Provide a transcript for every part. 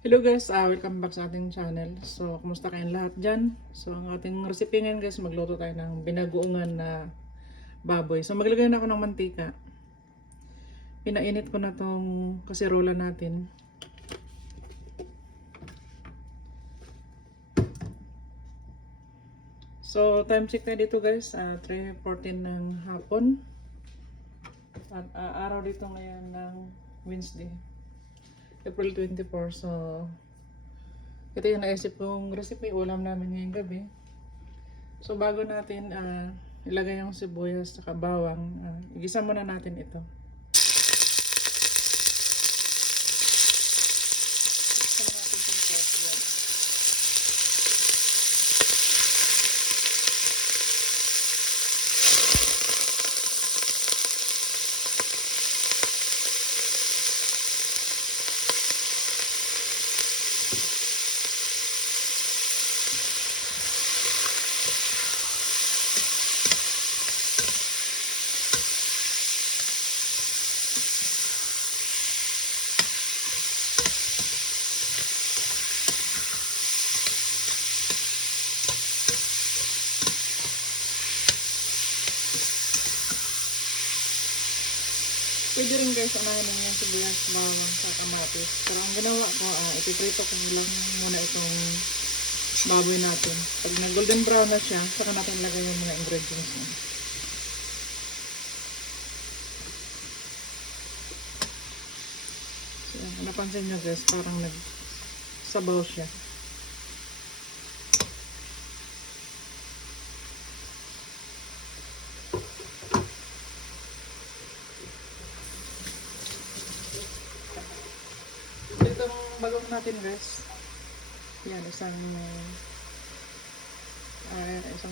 Hello guys, welcome back sa ating channel. So, kumusta kayong lahat dyan? So, ang ating recipe ngayon guys, magluto tayo ng binagoongan na baboy. So, maglagay na ako ng mantika. Pinainit ko na tong kasirola natin. So, time check tayo dito guys, 3:14 ng hapon. At araw dito ngayon ng Wednesday, April 24. So, ito yung naisip kong recipe, ulam namin ngayong gabi. So bago natin ilagay yung sibuyas at bawang, igisa muna natin ito. Igisa muna natin itong sauce yan. Pwede rin guys, unahin ninyo yung sibuyas, bawang sa kamatis. Pero ang ginawa ko, ipiprito ko lang muna itong baboy natin. Pag na golden brown na siya, saka natin lagay yung mga ingredients niya. So, napansin nyo guys, parang nagsabaw siya. Itong bagong natin guys, yan, isang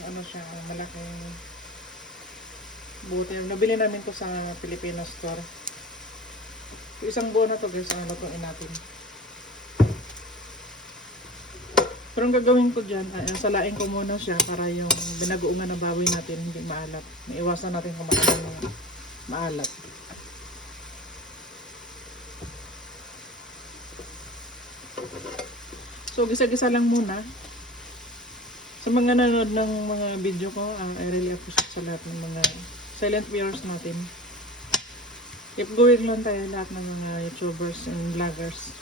ano siya, malaking bote. Nabili namin to sa Filipino store. Yung isang buo na to guys, lutuin natin. Pero ang gagawin ko dyan, salain ko muna siya para yung binagoongan na baboy natin hindi maalat. Iwasan natin kumain ng maalat. So gisa-gisa lang muna. Sa mga nanonood ng mga video ko, I really appreciate sa lahat ng mga silent viewers natin. Keep going lang tayo lahat ng mga YouTubers and vloggers.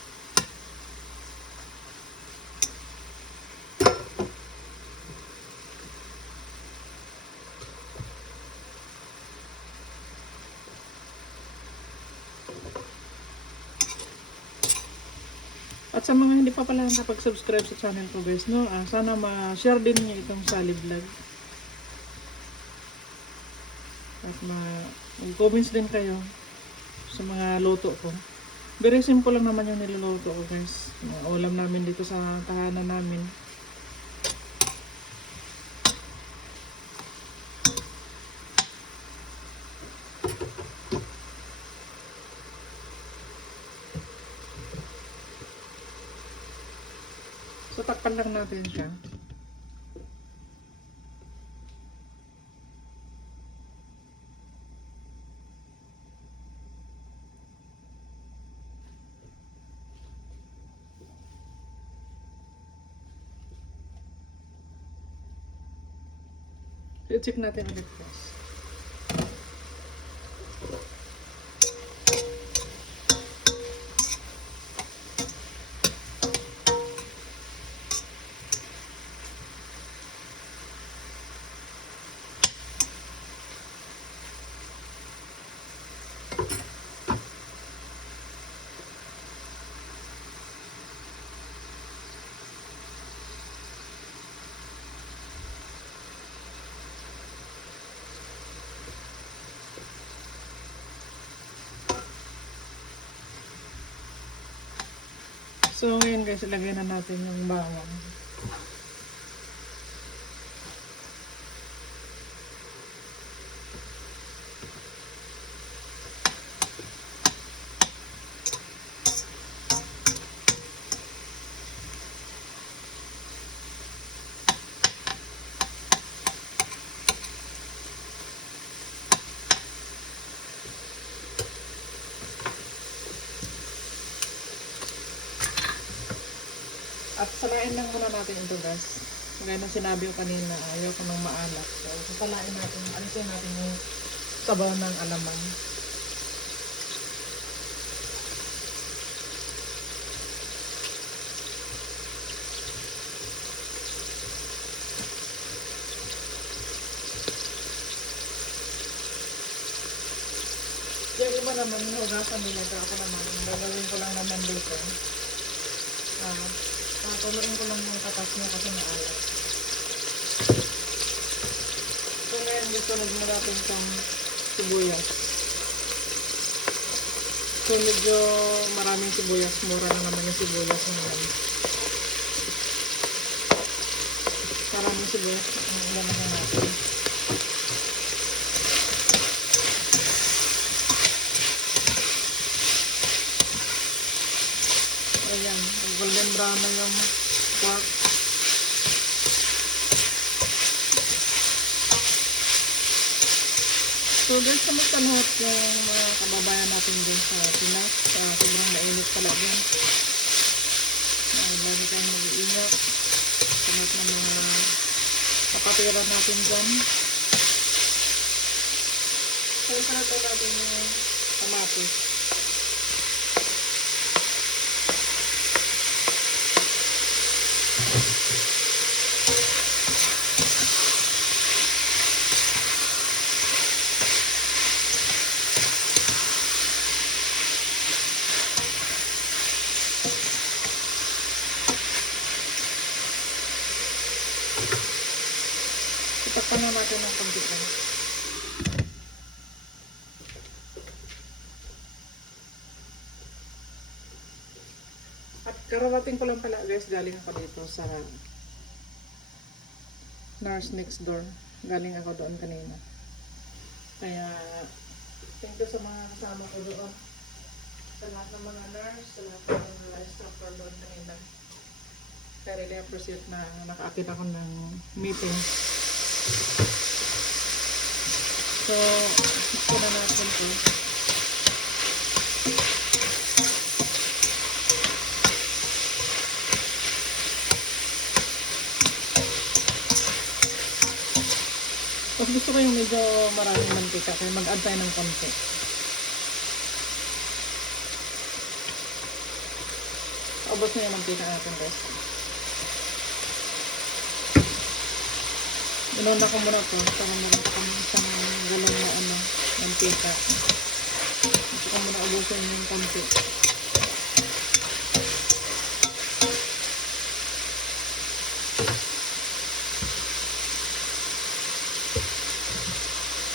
At sa mga hindi pa pala nakapag-subscribe sa channel ko guys, no, sana ma-share din niyo itong Sally Vlog. At mag-comments din kayo sa mga luto ko. Very simple lang naman yung niluluto ko guys. Ulam namin dito sa tahanan namin. So takpan lang natin siya. I-check natin ulit guys. So ngayon guys, ilagay na natin yung bawang. At salain lang muna natin ito guys. Gaya ng sinabi ko kanina, ayaw ko ng maalat. So, salain natin, alisin natin yung sabaw ng alamang. Yung iba naman, hinugasan nila. Ako naman, gagawin ko lang naman dito. Tuloyin ko lang yung katas niya kasi maalat. So ngayon, gusunod mo natin itong sibuyas. So medyo maraming sibuyas. Mura lang naman yung sibuyas ngayon. Maraming sibuyas. Ang ilamahan natin. Ayan, golden brown na yung pork. So guys, kamusta lahat yung mga kababayan natin din sa Pinas? Sobrang mainit pala din. Lagi tayong mag-iingat. Sa lahat ng mga kapatiran natin dyan. So iparito natin yung kamatis. Itakpan na natin ng konti lang. At kararating ko lang pala guys, galing ako dito sa nurse next door. Galing ako doon kanina. Kaya thank you sa mga kasama ko doon. Sa lahat ng mga nurse, sa lahat ng mga staff ko doon kanina. Kaya really appreciate na nakaakit ako ng meeting. So, gusto na natin ito. Tapos gusto ko yung medyo maraming mantika, kaya mag-add tayo ng konti. Ubos na yung mantika natin guys. Inuna ko muna ito para meron ko kami isang galon na mantika. Gusto ko muna ubusin yung konti.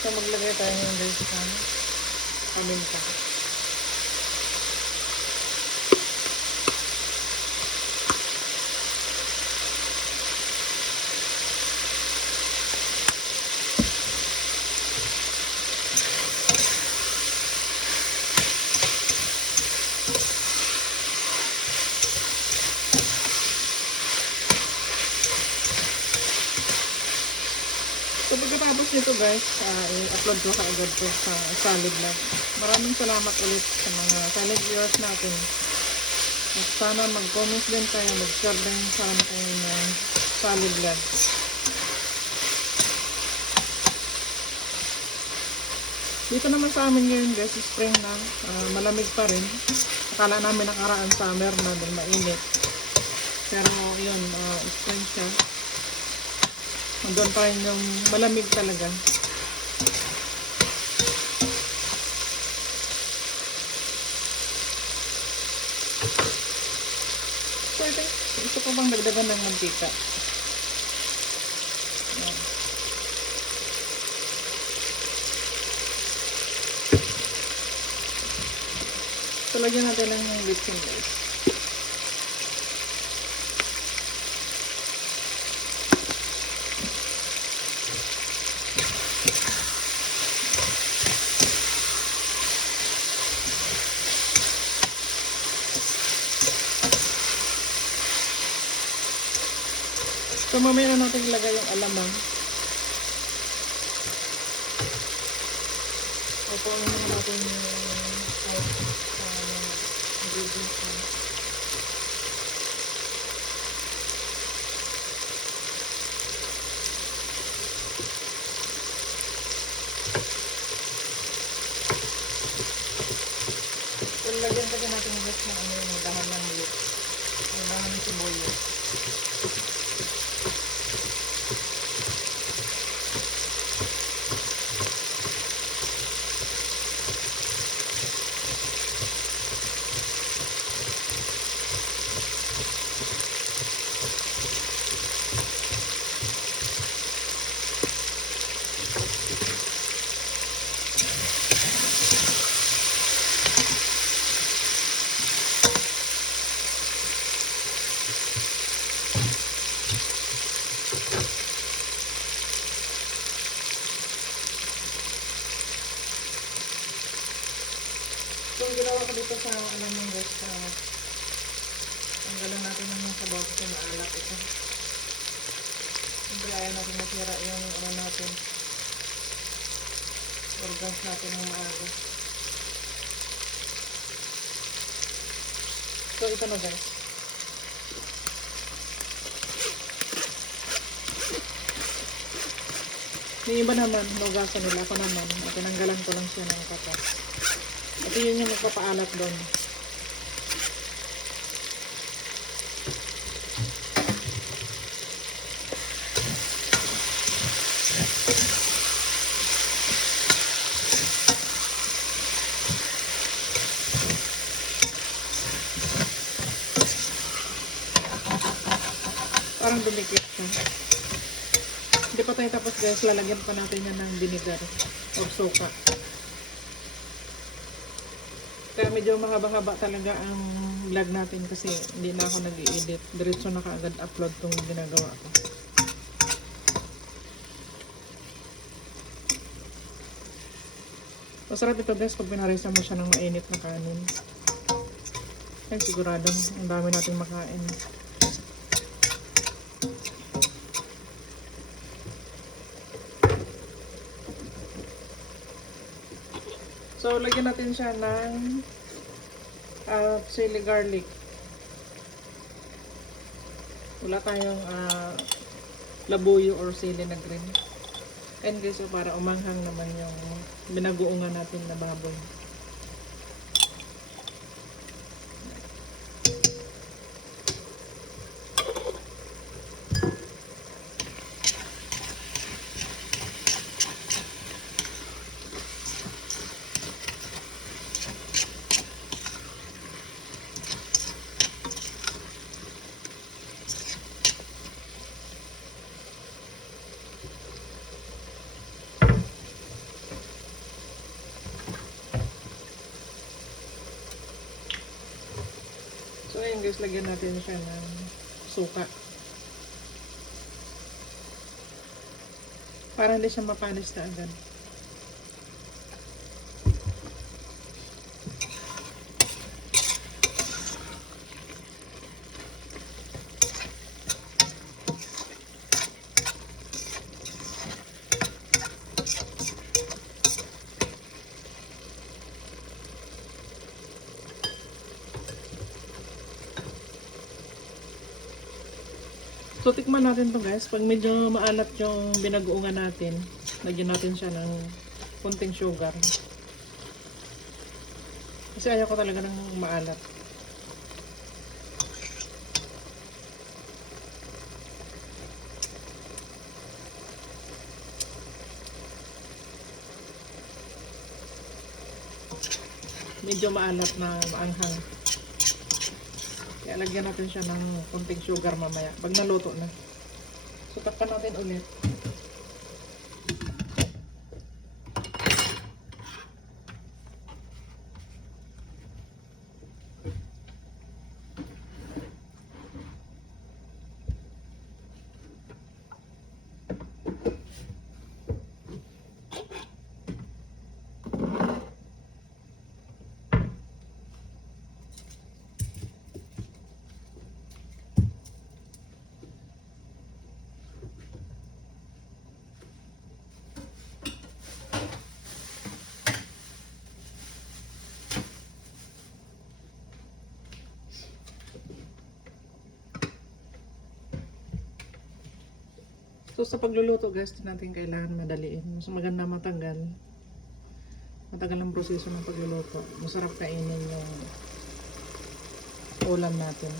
So maglagay tayo ng guys sa paminta. So pagkatapos nito guys, i-upload ko kaagad to sa Solid Vlog. Maraming salamat ulit sa mga Solid viewers natin. At sana mag-comment din kayo, mag-share din sana kayo ng Solid Vlog. Dito naman sa amin ngayon guys, spring na, malamig pa rin. Akala namin nakaraan summer na dahil mainit. Pero yun, spring siya. Doon pa rin yung malamig talaga. So ito ko bang dagdagan ng mantika. So lagyan natin ng whipping guys. So mamaya na natin ilagay yung alamang. Opuin na natin yung ingredients na. Tanggalan natin ng sabaw kasi maalat ito. Siyempre ayaw natin masira yung ano natin, organs natin ng maaga. So ito na guys. Yung iba naman, nugasan nila. Ako naman, tinanggalan ko lang siya ng katas. Ito yun yung nagpapaalat doon. Parang dumikit siya. Hindi pa tayo tapos guys, lalagyan pa natin yan ng vinegar or suka. Kaya medyo mahaba-haba talaga ang vlog natin kasi hindi na ako nag-i-edit. Diretso na kaagad upload tong ginagawa ko. Masarap ito guys pag pinaresa mo siya ng mainit na kanin. Ay siguradong ang dami natin makain. So, lagyan natin siya ng chili garlic. Wala tayong labuyo or sili na green. And guys, so para umanghang naman yung binagoongan natin na baboy. So ayun guys, lagyan natin siya ng suka. Para hindi siya mapanis na agad. So, tikman natin to guys. Pag medyo maalat yung binagoongan natin, lagyan natin siya ng kunting sugar. Kasi ayaw ko talaga ng maalat. Medyo maalat na maanghang. Kaya lagyan natin siya ng kunting sugar mamaya pag naluto na. So takpan natin ulit. So sa pagluluto guys, natin kailangan madaliin. Mas maganda matagal. Matagal ang proseso ng pagluluto. Masarap kainin yung ulam natin.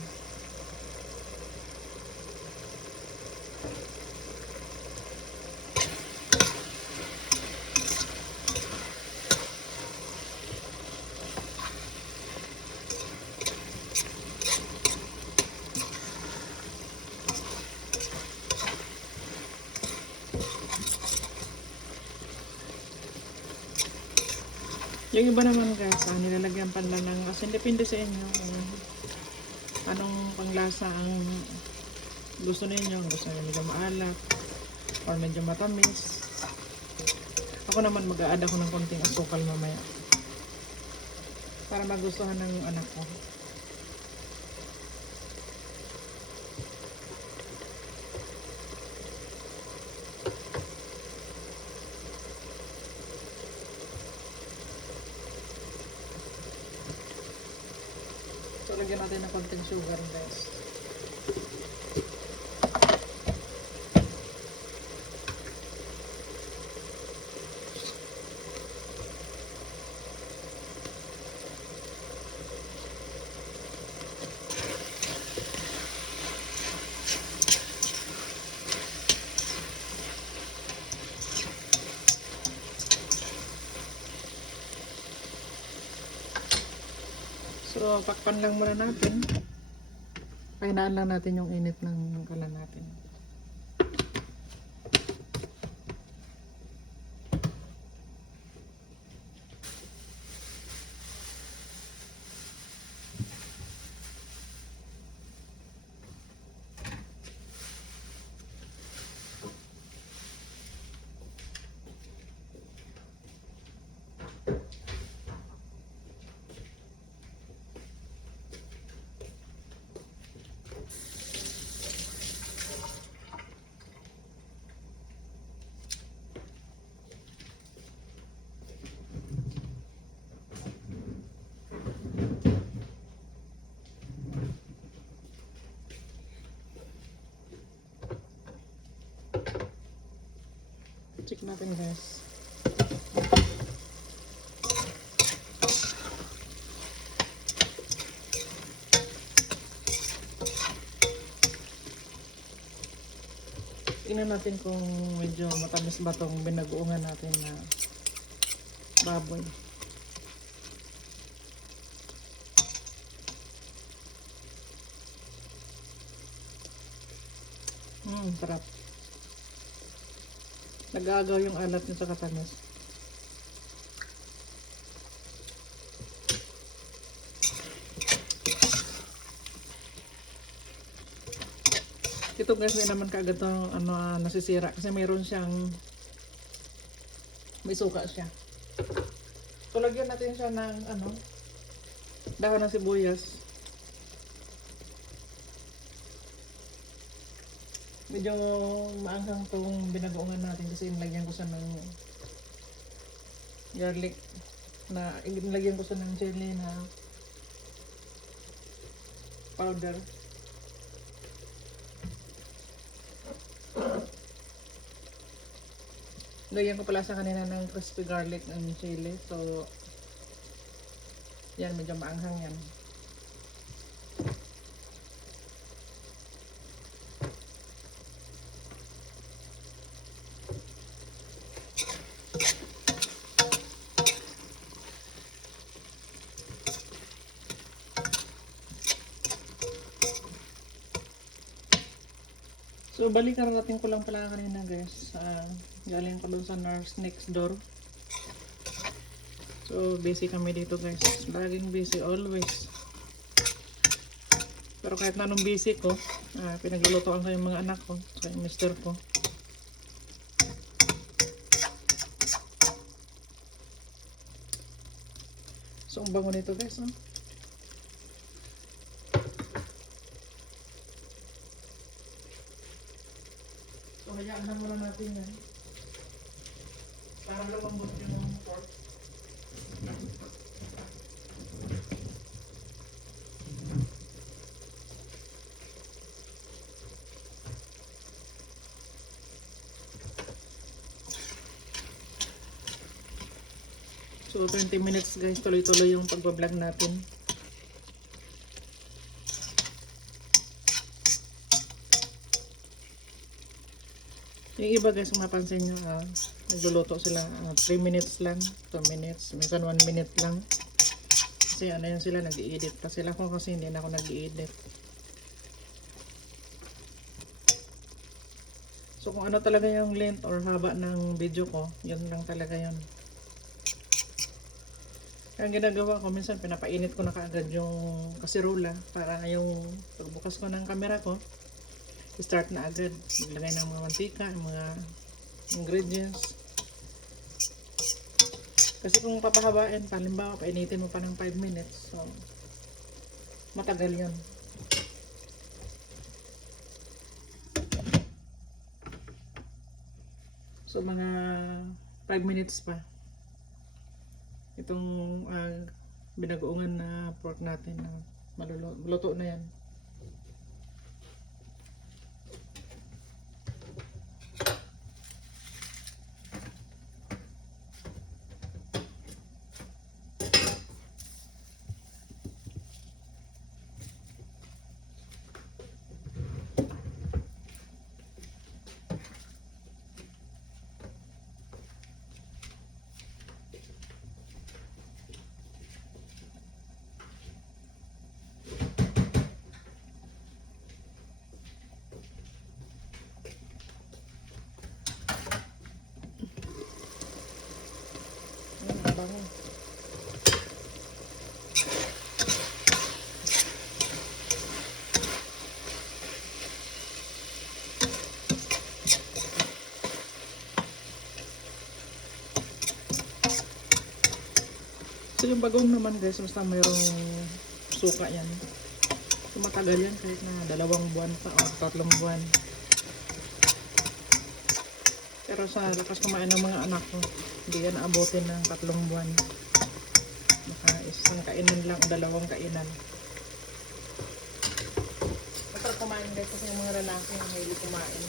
Yung iba naman guys, nilalagyan pa lang ng asin. Depende sa inyo kung anong panglasa ang gusto ninyo. Gusto nyo medyo maalat or medyo matamis. Ako naman mag-a-add ako ng konting asukal mamaya para magustuhan ng anak ko. lagyan natin ng konting sugar guys. So, takpan lang muna natin. Pahinaan lang natin yung init ng kalan natin. Check natin guys. Tingnan natin kung medyo matamis ba tong binagoongan natin na baboy. Sarap. Nag-aagaw yung alat niya sa katamis. Ito guys, hindi naman kaagad to, nasisira kasi mayroon siyang may suka siya. So lagyan natin siya ng dahon ng sibuyas. Medyo maanghang tong binagoongan natin kasi nilagyan ko siya ng garlic na nilagyan ko siya ng chili na powder. Lagyan ko pala sa kanina ng crispy garlic and chili. So yan, medyo maanghang yan. So, balikan natin ko lang pala kanina guys. Galing ko dun sa nurse next door. So, busy kami dito guys. Laging busy always. Pero kahit na anong busy ko, pinaglulutoan ko yung mga anak ko. So, yung mister ko. So, ang bango nito guys. So, hayaan lang muna natin yan. Para lumambot yung pork. So, 20 minutes guys, tuloy-tuloy yung pagbablog natin. Yung iba guys, kung mapansin nyo, nagluluto sila 3 minutes lang, 2 minutes, minsan 1 minute lang. Kasi yun sila, nag-i-edit pa sila. Kung kasi hindi na ako nag-i-edit. So kung ano talaga yung length or haba ng video ko, yun lang talaga yun. Kaya ang ginagawa ko, minsan pinapainit ko na kaagad yung kasirula para yung pagbukas ko ng camera ko, start na agad. Maglagay ng mga mantika, mga ingredients. Kasi kung papahabain, halimbawa painitin mo pa ng 5 minutes, so matagal yun. So mga 5 minutes pa itong binagoongan na pork natin na Luto na yan. Bango. So yung bagong naman guys, basta mayroong suka yan. So matagal yan kahit na 2 buwan pa o 3 buwan. Pero sa lakas kumain ng mga anak ko, hindi yan naabotin ng 3 buwan. Baka isang kainan lang o 2 kainan. Masarap kumain guys kasi yung mga lalaki ang mahilig kumain.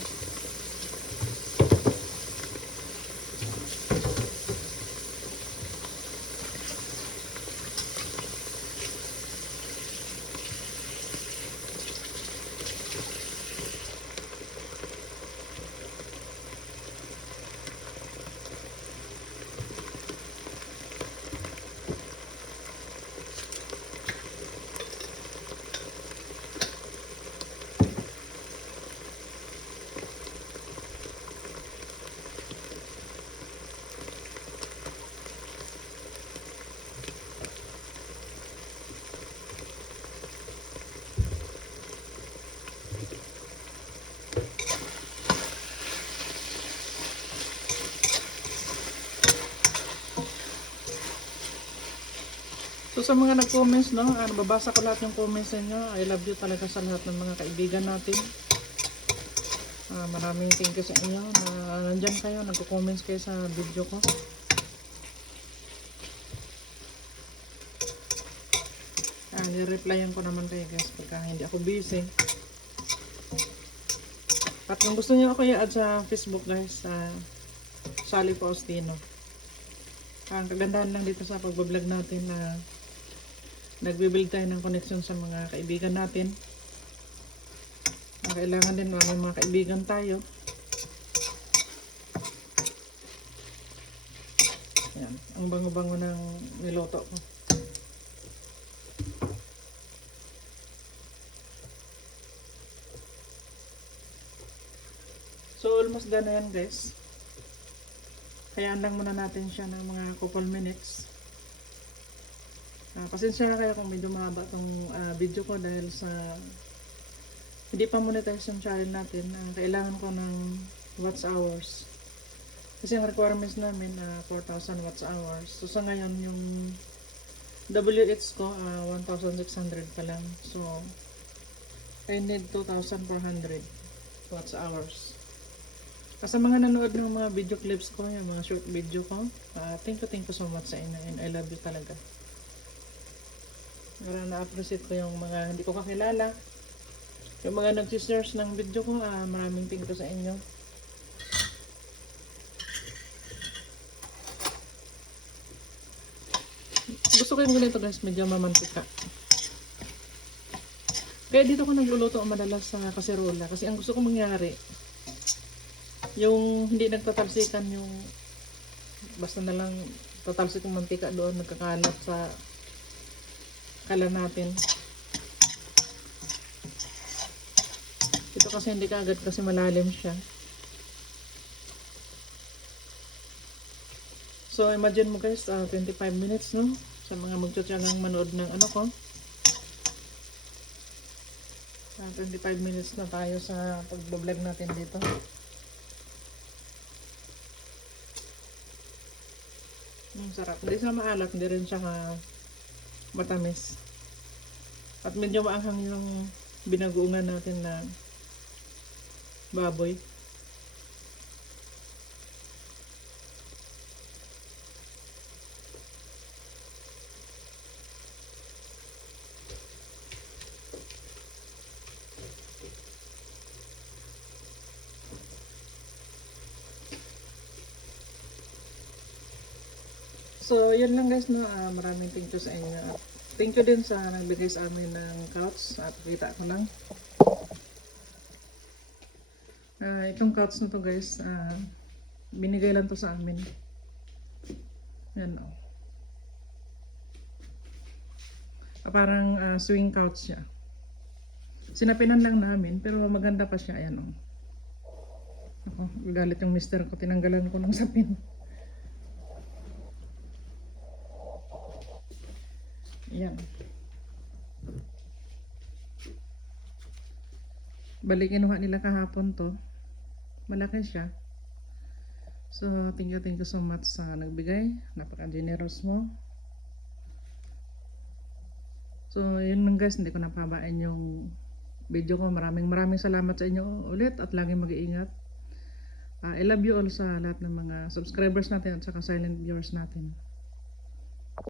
So sa mga nag-comments, no, babasa ko lahat yung comments ninyo. I love you talaga sa lahat ng mga kaibigan natin. Maraming thank you sa inyo na nandyan kayo, nagko-comments kayo sa video ko. Ni-replyan ko naman kayo guys pagka hindi ako busy. At kung gusto niyo ako i-add sa Facebook guys, Sally Faustino. Ang kagandahan lang dito sa pagbablog natin na nagbe-build tayo ng connection sa mga kaibigan natin. Kailangan din may mga kaibigan tayo. Ayan, ang bango-bango ng niloto ko. So almost done na yan guys. Hayaan lang muna natin siya ng mga couple minutes. Pasensya na kayo kung medyo mahaba itong video ko dahil sa hindi pa monetize yung channel natin. Kailangan ko ng watch hours. Kasi ang requirements namin 4,000 watch hours. So sa ngayon yung WH ko 1,600 pa lang. So I need 2,400 watch hours. Sa mga nanood ng mga video clips ko, yung mga short video ko, thank you so much sa inyo and I love you talaga. Na-appreciate ko yung mga hindi ko kakilala. Yung mga nag-search ng video ko, maraming thank you sa inyo. Gusto ko yung ganito guys, medyo mamantika. Kaya dito ko nagluluto madalas sa kaserola kasi ang gusto ko mangyari, yung hindi nagtatalsikan yung basta na lang tatalsik yung mantika doon, nagkakalat sa kalan natin. Ito kasi hindi kaagad kasi malalim siya. So imagine mo guys, 25 minutes no, sa mga magtsatsagang manood ng ano ko. 25 minutes na tayo sa pag-vlog natin dito. Sarap. Hindi siya maalat, hindi rin siya matamis. At medyo maanghang yung binagoongan natin na baboy. So, yun lang guys, no? Maraming thank you sa inyo. At thank you din sa nagbigay sa amin ng couch. At kita ko lang. Itong couch na to guys, binigay lang to sa amin. Yan o. Parang swing couch siya. Sinapinan lang namin, pero maganda pa siya. Ayan o. Ako, galit yung mister ko. Tinanggalan ko ng sapin. Yan. Bali, kinuha nila kahapon to. Malaki siya. So, thank you so much sa nagbigay. Napaka-generous mo. So, yun lang guys. Hindi ko napabain yung video ko. Maraming salamat sa inyo ulit at laging mag-iingat. I love you all sa lahat ng mga subscribers natin at saka silent viewers natin.